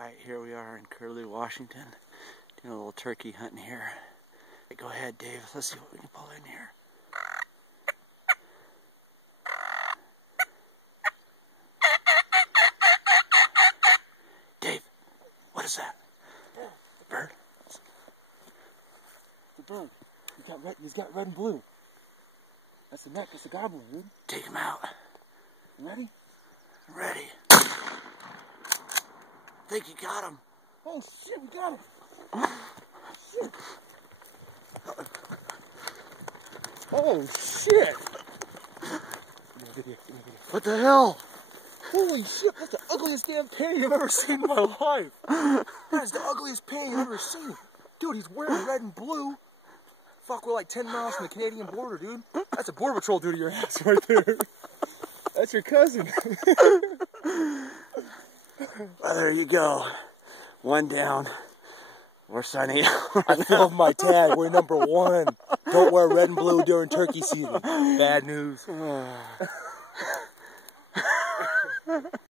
Alright, here we are in Curlew, Washington, doing a little turkey hunting here. Go ahead, Dave. Let's see what we can pull in here. Dave, what is that? A bird? The bird. He's got red and blue. That's the neck. That's the gobbler, dude. Take him out. You ready? Ready. Think you got him. Oh shit, we got him. Shit. Oh shit. What the hell? Holy shit, that's the ugliest damn penny I've ever seen in my life. That's the ugliest penny I've ever seen. Dude, he's wearing red and blue. Fuck, we're like 10 miles from the Canadian border, dude. That's a border patrol dude to your ass right there. That's your cousin. Well, there you go. One down. We're sunny. I love my tag. We're #1. Don't wear red and blue during turkey season. Bad news.